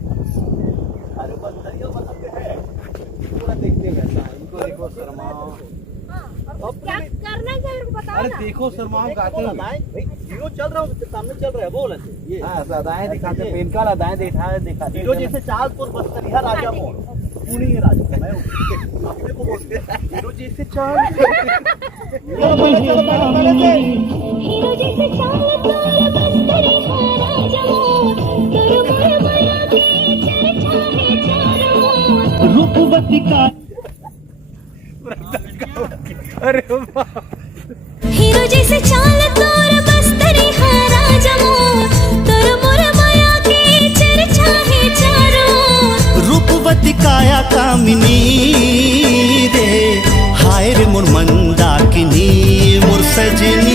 अरे बंदरिया बनाते हैं पूरा देखते वैसा इनको देखो शर्माओ। क्या करना है मेरे को बताओ अरे ना। देखो शर्माओ गाते हुए हीरो चल रहा हूँ सामने चल रहा है बोल ये हाँ सदाएं दिखाते पेन का लदाएं दिखाते हीरो जैसे चालपुर बस्तरिया राजा मोड़ पुणे राजा मैं अपने को बोलते हैं हीरो जैसे चाल हीरो जैसे चाल तोर बस्तरी हारा जमो तोर मोर माया की चर्चा है चारों रूपवती का अरे वाह हीरो जैसे चाल तोर बस्तरी हारा जमो तोर मोर माया की चर्चा है चारों रूपवती काया कामिनी रे हाय रे मोर मंदाकिनी मोर सजनी।